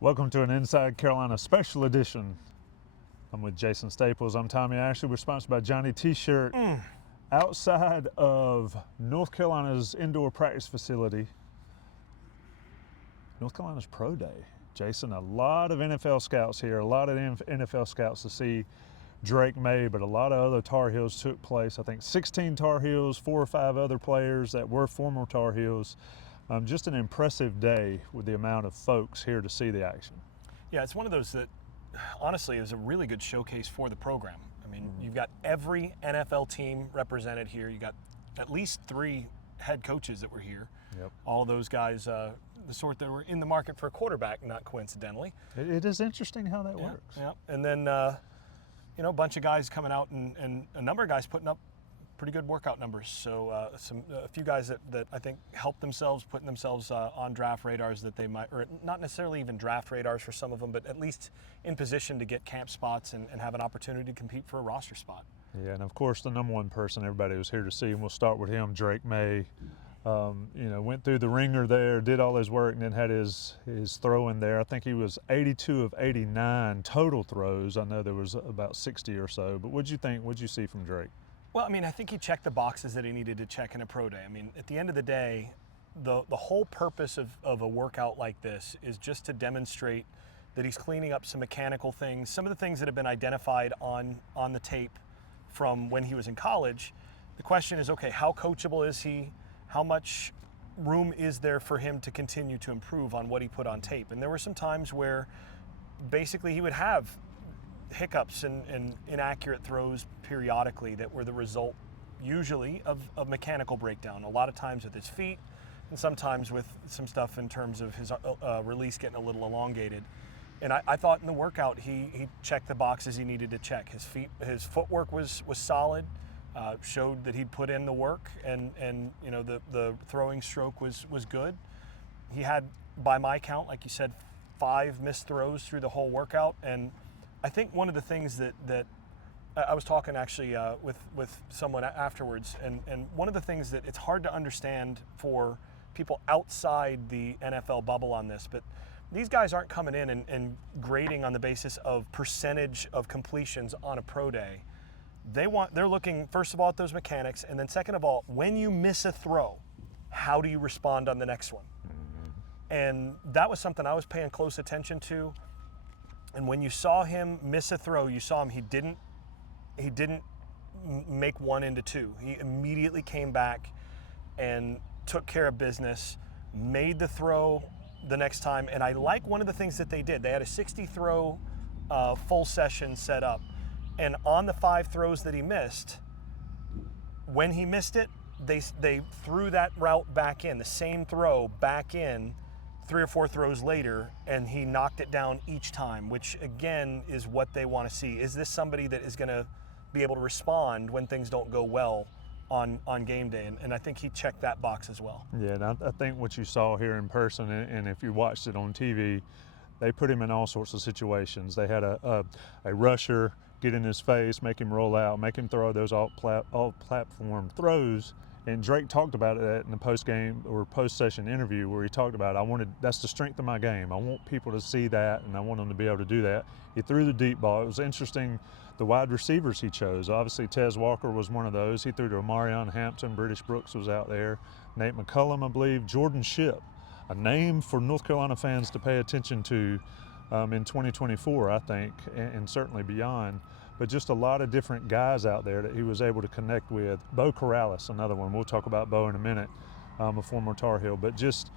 Welcome to an Inside Carolina special edition. I'm with Jason Staples. I'm Tommy Ashley. We're sponsored by Johnny T-Shirt. Outside of North Carolina's indoor practice facility, North Carolina's Pro Day. Jason, a lot of NFL scouts here, a lot of NFL scouts to see Drake Maye, but a lot of other Tar Heels took place. I think 16 Tar Heels, 4 or 5 other players that were former Tar Heels. Just an impressive day with the amount of folks here to see the action. Yeah, it's one of those that honestly is a really good showcase for the program. I mean, you've got every NFL team represented here. You got at least 3 head coaches that were here. Yep. All of those guys, the sort that were in the market for a quarterback, not coincidentally. It is interesting how that works. Yeah, and then a bunch of guys coming out and a number of guys putting up pretty good workout numbers. So a few guys that I think helped themselves, putting themselves on draft radars that they might, or not necessarily even draft radars for some of them, but at least in position to get camp spots and have an opportunity to compete for a roster spot. Yeah, and of course the number one person everybody was here to see, and we'll start with him, Drake Maye. Went through the ringer there, did all his work, and then had his throw in there. I think he was 82 of 89 total throws. I know there was about 60 or so, but what'd you think? What'd you see from Drake? Well, I mean, I think he checked the boxes that he needed to check in a pro day. I mean, at the end of the day, the whole purpose of a workout like this is just to demonstrate that he's cleaning up some mechanical things, some of the things that have been identified on the tape from when he was in college. The question is, okay, how coachable is he? How much room is there for him to continue to improve on what he put on tape? And there were some times where basically he would have hiccups and inaccurate throws periodically that were the result usually of mechanical breakdown, a lot of times with his feet and sometimes with some stuff in terms of his release getting a little elongated. And I thought in the workout he checked the boxes he needed to check. His footwork was solid, showed that he'd put in the work, and the throwing stroke was good. He had, by my count, like you said, 5 missed throws through the whole workout. And I think one of the things that I was talking actually with someone afterwards, and one of the things that it's hard to understand for people outside the NFL bubble on this, but these guys aren't coming in and grading on the basis of percentage of completions on a pro day. They're looking, first of all, at those mechanics, and then second of all, when you miss a throw, how do you respond on the next one? Mm-hmm. And that was something I was paying close attention to. And when you saw him miss a throw, you saw him, he didn't make 1 into 2. He immediately came back and took care of business, made the throw the next time. And I like one of the things that they did. They had a 60 throw full session set up. And on the 5 throws that he missed, when he missed it, they threw that route back in, the same throw back in 3 or 4 throws later, and he knocked it down each time, which again is what they want to see. Is this somebody that is going to be able to respond when things don't go well on game day? And I think he checked that box as well. Yeah, and I think what you saw here in person, and if you watched it on TV, they put him in all sorts of situations. They had a rusher get in his face, make him roll out, make him throw those all-platform throws. And Drake talked about it in the post-game or post-session interview where he talked about, that's the strength of my game. I want people to see that, and I want them to be able to do that. He threw the deep ball. It was interesting, the wide receivers he chose. Obviously, Tez Walker was one of those. He threw to Amarion Hampton. British Brooks was out there. Nate McCullum, I believe. Jordan Shipp, a name for North Carolina fans to pay attention to in 2024, I think, and certainly beyond. But just a lot of different guys out there that he was able to connect with. Bo Corrales, another one. We'll talk about Bo in a minute, a former Tar Heel. But just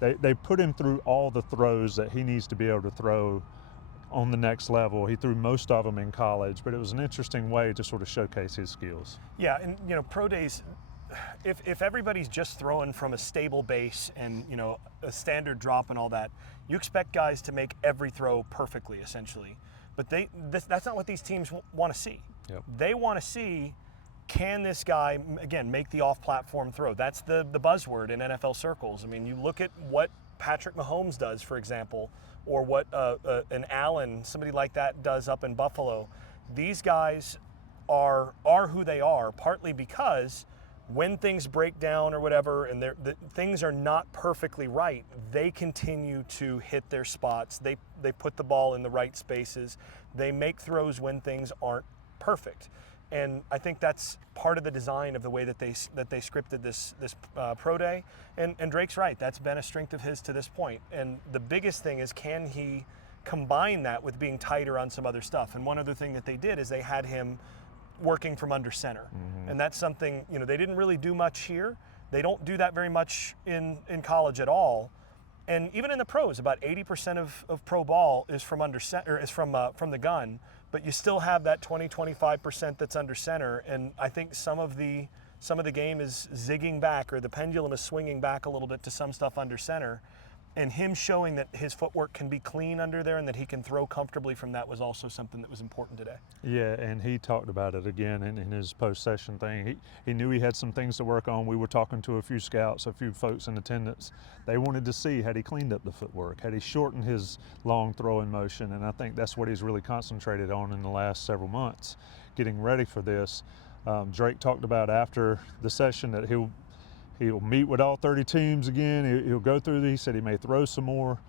they put him through all the throws that he needs to be able to throw on the next level. He threw most of them in college, but it was an interesting way to sort of showcase his skills. Yeah, and pro days, if everybody's just throwing from a stable base and a standard drop and all that, you expect guys to make every throw perfectly, essentially. But that's not what these teams want to see. Yep. They want to see, can this guy, again, make the off-platform throw? That's the buzzword in NFL circles. I mean, you look at what Patrick Mahomes does, for example, or what an Allen, somebody like that, does up in Buffalo. These guys are who they are, partly because when things break down or whatever, and things are not perfectly right, they continue to hit their spots. They put the ball in the right spaces. They make throws when things aren't perfect. And I think that's part of the design of the way that they scripted this pro day. And Drake's right. That's been a strength of his to this point. And the biggest thing is, can he combine that with being tighter on some other stuff? And one other thing that they did is they had him working from under center. And that's something, they didn't really do much here. They don't do that very much in college at all. And even in the pros, about 80% of pro ball is from under center, is from the gun. But you still have that 20-25% that's under center, and I think some of the game is zigging back, or the pendulum is swinging back a little bit to some stuff under center, and him showing that his footwork can be clean under there and that he can throw comfortably from that was also something that was important today. Yeah, and he talked about it again in his post-session thing. He knew he had some things to work on. We were talking to a few scouts, a few folks in attendance. They wanted to see, had he cleaned up the footwork, had he shortened his long throwing motion, and I think that's what he's really concentrated on in the last several months, getting ready for this. Drake talked about after the session that he'll meet with all 30 teams again. He'll go through these. He said he may throw some more.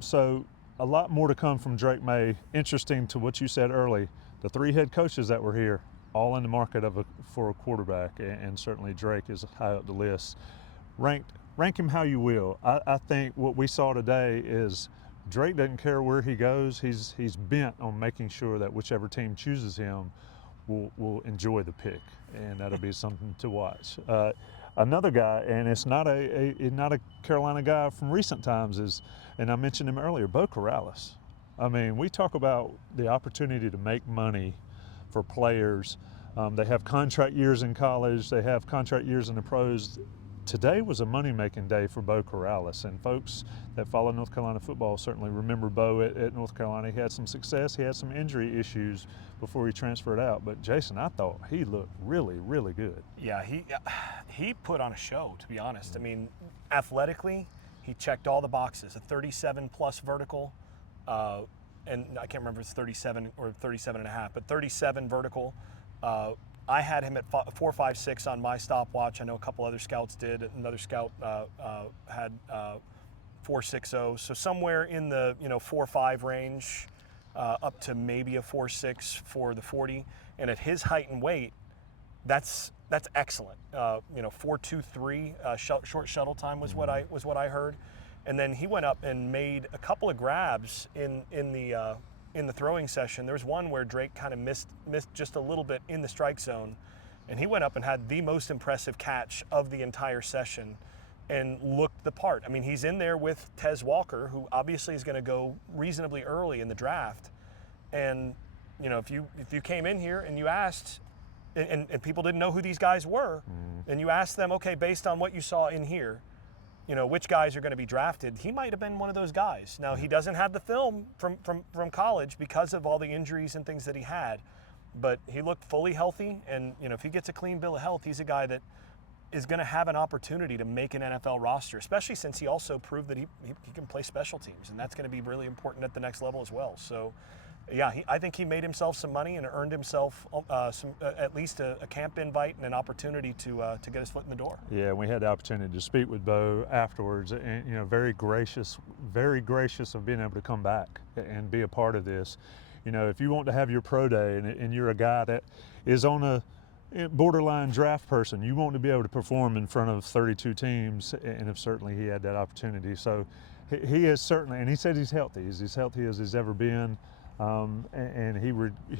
So a lot more to come from Drake Maye. Interesting to what you said early, the 3 head coaches that were here, all in the market for a quarterback, and certainly Drake is high up the list. Rank him how you will. I think what we saw today is Drake doesn't care where he goes. He's bent on making sure that whichever team chooses him will enjoy the pick, and that'll be something to watch. Another guy, and it's not a Carolina guy from recent times, and I mentioned him earlier, Bo Corrales. I mean, we talk about the opportunity to make money for players. They have contract years in college. They have contract years in the pros. Today was a money-making day for Bo Corrales, and folks that follow North Carolina football certainly remember Bo at North Carolina. He had some success. He had some injury issues before he transferred out, but Jason, I thought he looked really, really good. Yeah, he put on a show, to be honest. I mean, athletically, he checked all the boxes. A 37-plus vertical, and I can't remember if it's 37 or 37 and a half, but 37 vertical. I had him at 4.56 on my stopwatch. I know a couple other scouts did. Another scout had 4.60. So somewhere in the 4.5 range, up to maybe a 4.6 for the 40. And at his height and weight, that's excellent. 4.23 short shuttle time was what I heard. And then he went up and made a couple of grabs in the throwing session. There was one where Drake kind of missed just a little bit in the strike zone, and he went up and had the most impressive catch of the entire session and looked the part. I mean, he's in there with Tez Walker, who obviously is going to go reasonably early in the draft. And if you came in here and you asked, and people didn't know who these guys were, and you asked them, okay, based on what you saw in here, which guys are going to be drafted, he might have been one of those guys. Now, he doesn't have the film from college because of all the injuries and things that he had, but he looked fully healthy, and if he gets a clean bill of health, he's a guy that is going to have an opportunity to make an NFL roster, especially since he also proved that he can play special teams, and that's going to be really important at the next level as well. So, yeah, I think he made himself some money and earned himself at least a camp invite and an opportunity to get his foot in the door. Yeah, we had the opportunity to speak with Bo afterwards, and very gracious of being able to come back and be a part of this. If you want to have your pro day and you're a guy that is on a borderline draft person, you want to be able to perform in front of 32 teams, and if certainly he had that opportunity. So he is certainly, and he said he's healthy. He's as healthy as he's ever been. And he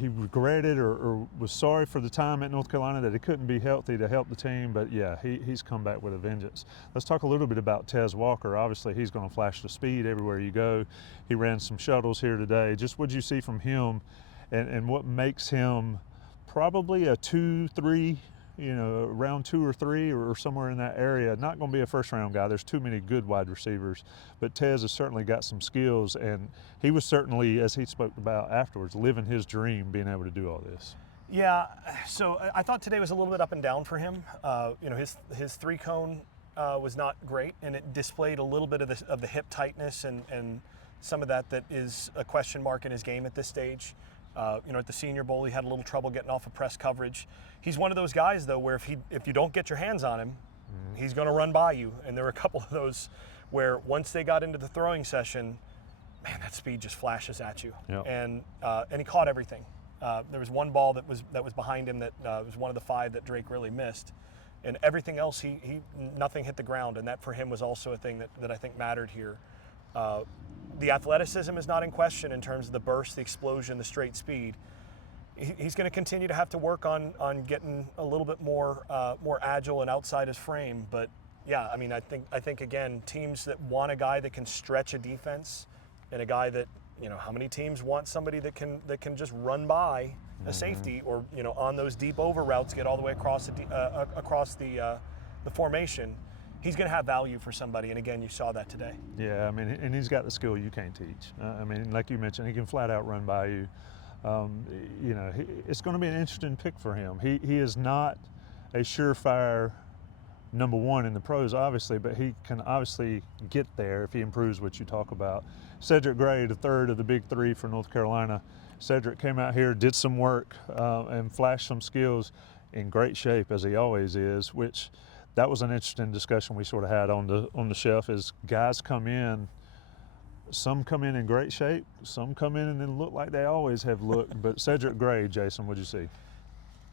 regretted or was sorry for the time at North Carolina that he couldn't be healthy to help the team, but yeah, he's come back with a vengeance. Let's talk a little bit about Tez Walker. Obviously, he's going to flash the speed everywhere you go. He ran some shuttles here today. Just what did you see from him, and what makes him probably a 2-3, round 2 or 3 or somewhere in that area. Not going to be a first-round guy. There's too many good wide receivers. But Tez has certainly got some skills, and he was certainly, as he spoke about afterwards, living his dream, being able to do all this. Yeah, so I thought today was a little bit up and down for him. His 3-cone was not great, and it displayed a little bit of the hip tightness and some of that is a question mark in his game at this stage. At the Senior Bowl, he had a little trouble getting off of press coverage. He's one of those guys, though, where if you don't get your hands on him, he's going to run by you. And there were a couple of those where once they got into the throwing session, man, that speed just flashes at you. Yep. And he caught everything. There was one ball that was behind him that was one of the 5 that Drake really missed. And everything else, nothing hit the ground. And that for him was also a thing that I think mattered here. The athleticism is not in question in terms of the burst, the explosion, the straight speed. He's going to continue to have to work on getting a little bit more agile and outside his frame. But yeah, I mean, I think again, teams that want a guy that can stretch a defense, and a guy that, how many teams want somebody that can just run by a safety, or on those deep over routes get all the way across the formation. He's going to have value for somebody, and again, you saw that today. Yeah, I mean, and he's got the skill you can't teach. I mean, like you mentioned, he can flat out run by you. It's going to be an interesting pick for him. He is not a surefire number 1 in the pros, obviously, but he can obviously get there if he improves what you talk about. Cedric Gray, the 3rd of the big 3 for North Carolina. Cedric came out here, did some work, and flashed some skills, in great shape as he always is, which that was an interesting discussion we sort of had on the shelf. Is guys come in, some come in great shape, some come in and then look like they always have looked. But Cedric Gray, Jason, what'd you see?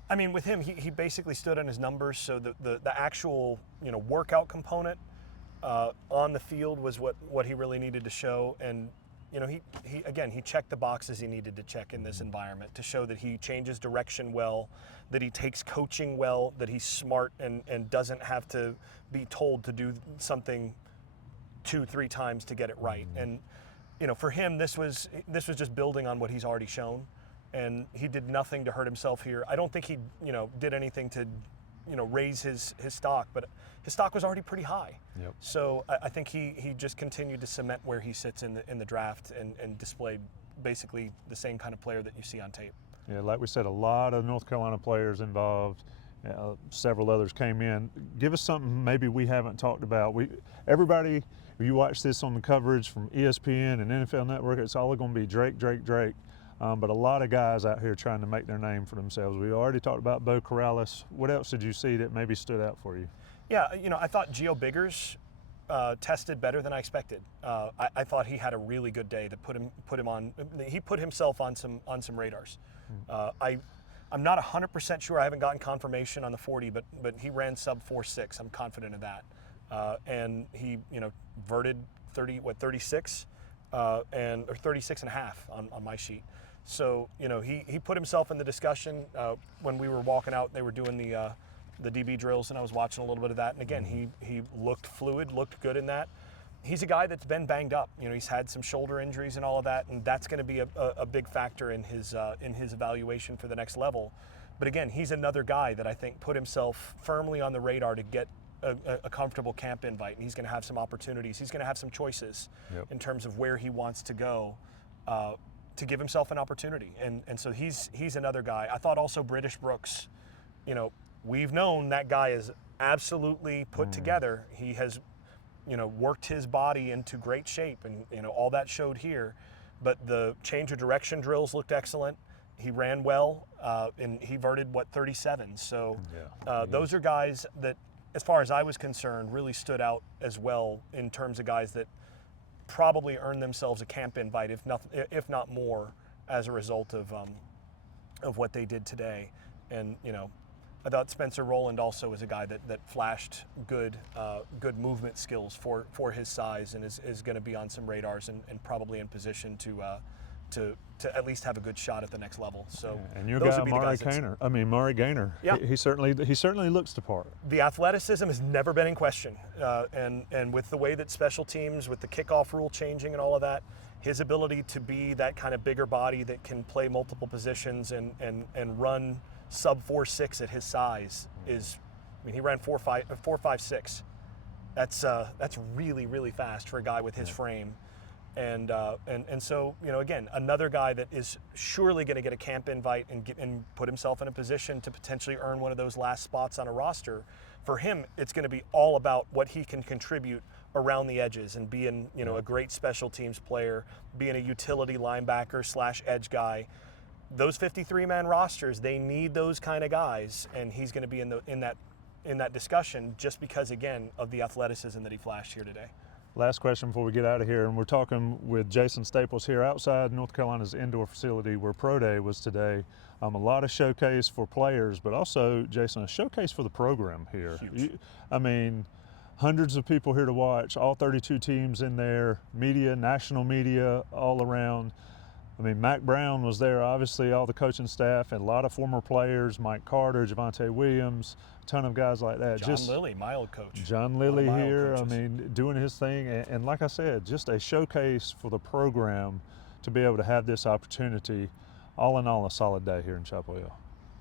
I mean, with him, he basically stood on his numbers. So the actual workout component on the field was what he really needed to show. And he checked the boxes he needed to check in this environment to show that he changes direction well, that he takes coaching well, that he's smart and doesn't have to be told to do something 2-3 times to get it right. And for him, this was just building on what he's already shown, and he did nothing to hurt himself here. I don't think he did anything to raise his stock, but his stock was already pretty high. Yep. So I think he just continued to cement where he sits in the draft and displayed basically the same kind of player that you see on tape. Yeah, like we said, a lot of North Carolina players involved. Several others came in. Give us something maybe we haven't talked about. Everybody, if you watch this on the coverage from ESPN and NFL Network, it's all going to be Drake. But a lot of guys out here trying to make their name for themselves. We already talked about Bo Corrales. What else did you see that maybe stood out for you? Yeah, I thought Gio Biggers tested better than I expected. I thought he had a really good day that put him on. He put himself on some radars. I'm not 100% sure. I haven't gotten confirmation on the 40, but he ran sub 4.6. I'm confident of that. And he verted 36 or 36 and a half on my sheet. So he put himself in the discussion when we were walking out. They were doing the DB drills, and I was watching a little bit of that. And again, he looked fluid, looked good in that. He's a guy that's been banged up. He's had some shoulder injuries and all of that, and that's going to be a big factor in his evaluation for the next level. But again, he's another guy that I think put himself firmly on the radar to get a comfortable camp invite, and he's going to have some opportunities. He's going to have some choices in terms of where he wants to go to give himself an opportunity. And so he's another guy. I thought also British Brooks, we've known that guy is absolutely put together. He has worked his body into great shape, and all that showed here. But the change of direction drills looked excellent. He ran well, and he verted 37. So those are guys that, as far as I was concerned, really stood out as well in terms of guys that probably earned themselves a camp invite, if not more, as a result of what they did today. And I thought Spencer Rowland also was a guy that flashed good movement skills for his size, and is going to be on some radars and probably in position to at least have a good shot at the next level. So and your guy Maury Gaynor, yeah. he certainly looks the part. The athleticism has never been in question, and with the way that special teams, with the kickoff rule changing and all of that, his ability to be that kind of bigger body that can play multiple positions and run sub 4.6 at his size is, he ran 4.56. That's really, really fast for a guy with his frame. And so, again, another guy that is surely going to get a camp invite and put himself in a position to potentially earn one of those last spots on a roster. For him, it's going to be all about what he can contribute around the edges and being, a great special teams player, being a utility linebacker / edge guy. those 53-man rosters, they need those kind of guys, and he's going to be in that discussion just because, again, of the athleticism that he flashed here today. Last question before we get out of here, and we're talking with Jason Staples here outside North Carolina's indoor facility where Pro Day was today. A lot of showcase for players, but also, Jason, a showcase for the program here. Huge. I mean, hundreds of people here to watch, all 32 teams in there, media, national media all around. I mean, Mack Brown was there, obviously, all the coaching staff, and a lot of former players, Mike Carter, Devontez Williams, a ton of guys like that. John Lilly, my old coach. John Lilly here, I mean, doing his thing. And like I said, just a showcase for the program to be able to have this opportunity. All in all, a solid day here in Chapel Hill.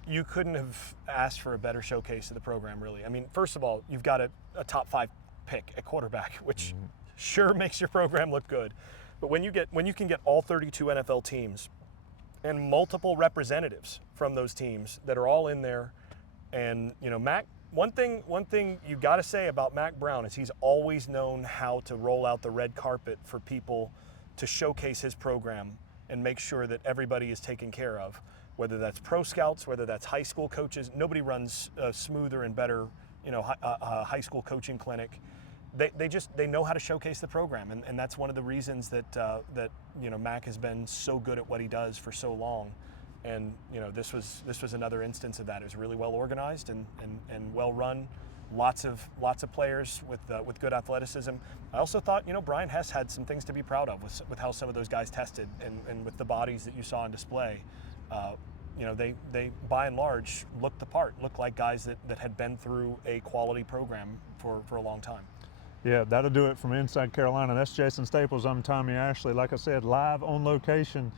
You couldn't have asked for a better showcase of the program, really. I mean, first of all, you've got a top 5 pick at quarterback, which sure makes your program look good. But when you can get all 32 NFL teams and multiple representatives from those teams that are all in there, and Mack, one thing you got to say about Mack Brown is he's always known how to roll out the red carpet for people to showcase his program and make sure that everybody is taken care of, whether that's pro scouts, whether that's high school coaches. Nobody runs a smoother and better high school coaching clinic. They know how to showcase the program, and that's one of the reasons that Mack has been so good at what he does for so long. And this was another instance of that. It was really well organized and well run. Lots of players with good athleticism. I also thought Brian Hess had some things to be proud of with how some of those guys tested and with the bodies that you saw on display. They by and large looked the part, looked like guys that had been through a quality program for a long time. Yeah, that'll do it from Inside Carolina. That's Jason Staples. I'm Tommy Ashley. Like I said, live on location.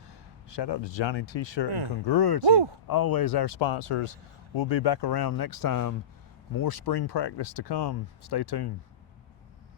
Shout out to Johnny T-Shirt and Congruity. Woo! Always our sponsors. We'll be back around next time. More spring practice to come. Stay tuned.